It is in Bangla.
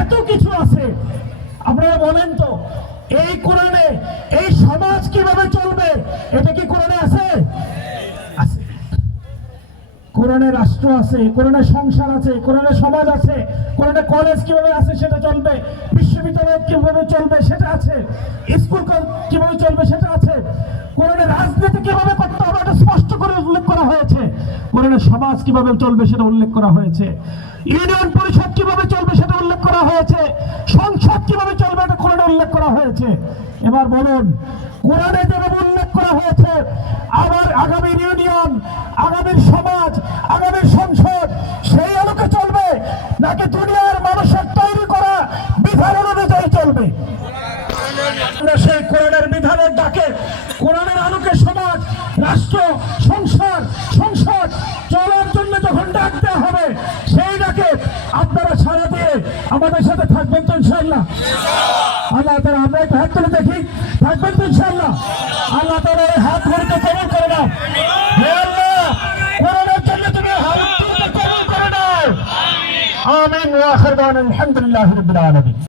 এত কিছু আছে। আপনারা বলেন তো, এই কোরআনে এই সমাজ কিভাবে চলবে, এটা কি কোরআনে আছে? আছে। কোরআনে রাষ্ট্র আছে, কোরআনে সংসার আছে, কোরআনে সমাজ আছে, কোরআনে কলেজ কিভাবে আছে সেটা চলবে, বিশ্ববিদ্যালয় কিভাবে চলবে সেটা আছে, স্কুল কিভাবে চলবে সেটা আছে, কোরআনে রাজনীতি কিভাবে করতে হবে এটা স্পষ্ট করে উল্লেখ করা হয়েছে, কোরআনে সমাজ কিভাবে চলবে সেটা উল্লেখ করা হয়েছে, ইউনিয়ন পরিষদ কিভাবে চলবে সেটা উল্লেখ করা হয়েছে, সংসদ কিভাবে চলবে এটা কোরআনে উল্লেখ করা হয়েছে। এবার বলুন, কোরআনে যেভাবে উল্লেখ করা হয়েছে আবার আগামী ইউনিয়ন, আগামী সমাজ, আগামী সংসদ সেই আলোকে চলবে, নাকি দুনিয়ার মানুষের তৈরি করা বিধান অনুযায়ী চলবে? আমরা সেই কোরআনের বিধানের ডাকে, কোরআনের আলোকে সমাজ, রাষ্ট্র, সংসদ চলার জন্য যখন ডাক দেওয়া হবে, সেই ডাকে আপনারা সাড়া দিয়ে আমাদের সাথে থাকবেন তো ইনশাআল্লাহ? আল্লাহ তাআলা, আমরা একটা হাত তুলে দেখি, থাকবেন তো ইনশাআল্লাহ? আল্লাহ তাআলা এই হাত ধরতে কবুল করে নাও। হে আল্লাহ, কোরআনের জন্য তুমি হাত তুলতে কবুল করে নাও। আমিন ওয়া আখির দাওয়ানা আলহামদুলিল্লাহি রাব্বিল আলামিন।